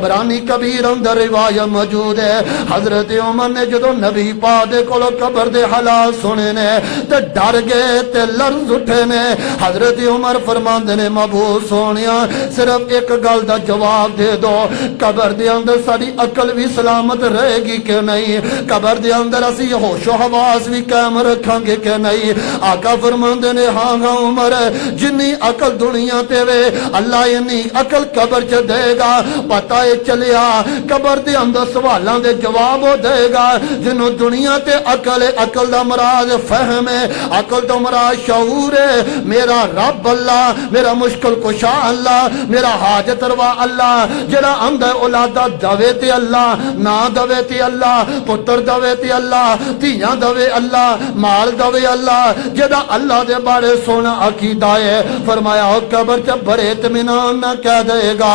تبرانی کبیر اندر روایت موجود ہے حضرت عمر نے جدو نبی پاک دے کولو قبر دے حالات سنے نے تے ڈر گئے تے لرز اٹھے نے حضرت عمر فرماندے نے محبوب سونیا صرف ایک گل دا جواب دے دو قبر دے اندر ساری عقل بھی سلامت رہے گی کہ نہیں قبر دے اندر اسی ہوش و حواس بھی قائم رکھاں گے کہ نہیں آقا فرماندے نے ہاں ہاں عمر جنی عقل دنیا تے وے اللہ انی عقل قبر چ دے گا پتہ ہے چلیا قبر دے اندر سوالاں دے جواب ہو دے گا جنوں دنیا تے عقل دا مراد فہم ہے عقل دا مراد شعور ہے میرا رب اللہ میرا مشکل کشا اللہ میرا حاجت روا اللہ جڑا اندر اولادہ دوے تے اللہ نا دوے تے اللہ پتر دوے تے اللہ تیاں دوے اللہ مال دوے اللہ جڑا اللہ دے بارے سونا عقیدہ ہے فرمایا قبر چ بڑے اطمینان نہ کہہ دے گا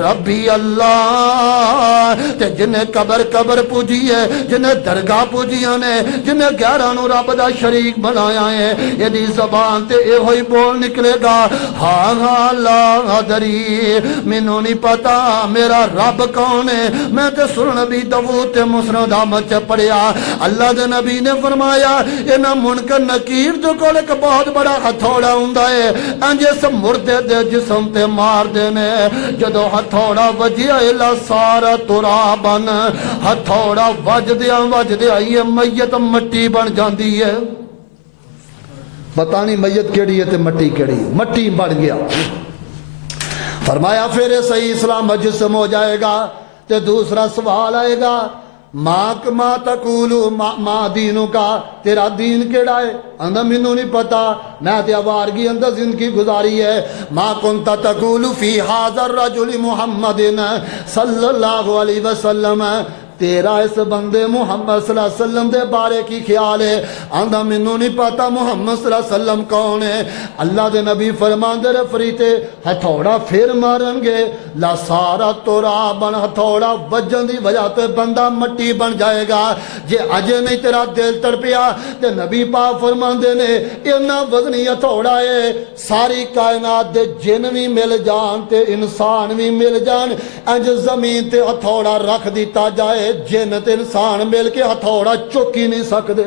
ربی اللہ تے جنہیں قبر پوجی ہے جنہیں درگاہ پوجیاں نے جنہیں گیرہ نو رب دا شریک بنایا ہے یہ دی زبان تے اے ہوئی بول نکلے گا ہاں ہاں لا دری مینوں نہیں پتا میرا رب کون ہے میں تے سر نبی داؤد تے مسند احمد چ پڑھیا اللہ دے نبی نے فرمایا انہاں منکر نکیر جو کول ایک بہت بڑا ہتھوڑا ہوندا ہے انج اس مردے دے جسم تے مار دینے جدو ہتھوڑا وجیا الا سارا ترابن ہتھوڑا وجدیا یہ میت مٹی بن جاندی ہے پتہ نہیں میت کیڑی ہے تے مٹی کیڑی ہے مٹی بن گیا فرمایا پھر صحیح اسلام جسم ہو جائے گا تے دوسرا سوال آئے گا ماں تقولو ماں دینوں کا تیرا دین کیڑا ہے اندھا منوں نہیں پتا میں تے آوارگی اندھا زندگی گزاری ہے ماں کنتا تقولو فی حاضر رجل محمد صلی اللہ علیہ وسلم تیرا اس بندے محمد صلی اللہ علیہ وسلم دے بارے کی خیال ہے آندھا منوں نہیں پتا محمد صلی اللہ علیہ وسلم کون ہے اللہ دے نبی فرماندے رہے فریتے ہتھوڑا پھر مارن گے لا سارا ترابن ہتھوڑا وجن دی وجہ تے بندہ مٹی بن جائے گا جے اجے نہیں تیرا دل تڑپیا تے نبی پاک فرماندے نے اینا وزنی ہتھوڑا ہے ساری کائنات دے جن بھی مل جان تے انسان بھی مل جان انج زمین تے ہتھوڑا رکھ دیتا جائے جنت انسان مل کے ہتھوڑا چک ہی نہیں سکدے